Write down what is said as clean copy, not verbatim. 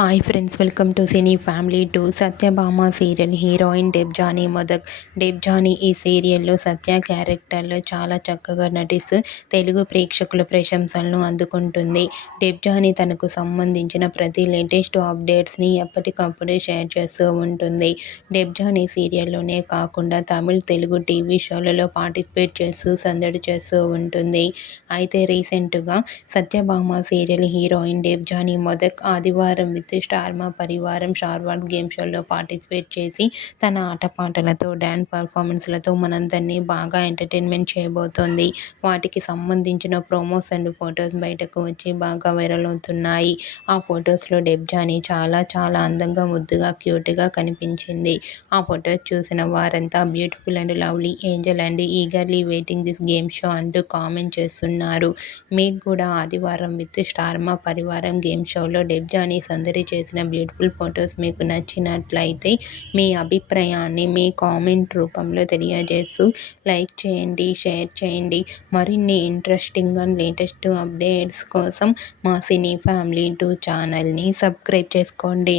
Hi friends, welcome to cine family. To Satyabhama serial heroine Debjani Modak. Debjani ఈ సీరియల్లో సత్య క్యారెక్టర్లో చాలా చక్కగా నటిస్తూ తెలుగు ప్రేక్షకుల ప్రశంసలను అందుకుంటుంది. డెబ్జానీ తనకు సంబంధించిన ప్రతి లేటెస్ట్ అప్డేట్స్ని ఎప్పటికప్పుడు షేర్ చేస్తూ ఉంటుంది. డెబ్జానీ సీరియల్లోనే కాకుండా తమిళ్, తెలుగు టీవీ షోలలో పార్టిసిపేట్ చేస్తూ సందడి చేస్తూ ఉంటుంది. అయితే రీసెంట్గా సత్యభామ సీరియల్ హీరోయిన్ డెబ్జానీ మొదక్ ఆదివారం స్టార్ మా పరివారం షార్వాట్ గేమ్ షోలో పార్టిసిపేట్ చేసి తన ఆటపాటలతో, డ్యాన్స్ పర్ఫార్మెన్స్లతో మనందరినీ బాగా ఎంటర్టైన్మెంట్ చేయబోతోంది. వాటికి సంబంధించిన ప్రోమోస్ అండ్ ఫొటోస్ బయటకు వచ్చి బాగా వైరల్ అవుతున్నాయి. ఆ ఫొటోస్లో డెబ్జానీ చాలా చాలా అందంగా, ముద్దుగా, క్యూట్గా కనిపించింది. ఆ ఫొటోస్ చూసిన వారంతా beautiful and lovely Angel and eagerly waiting this game show అంటూ కామెంట్ చేస్తున్నారు. మీకు కూడా ఆదివారం స్టార్ మా పరివారం గేమ్ షోలో డెబ్జానీ సందడి చేసిన బ్యూటిఫుల్ ఫొటోస్ మీకు నచ్చినట్లయితే మీ అభిప్రాయాన్ని మీ కామెంట్ రూపంలో తెలియజేస్తూ లైక్ చేయండి, షేర్ చేయండి. మరిన్ని ఇంట్రెస్టింగ్ అండ్ లేటెస్ట్ అప్డేట్స్ కోసం మా సినీ ఫ్యామిలీ 2 ఛానల్ని సబ్స్క్రైబ్ చేసుకోండి.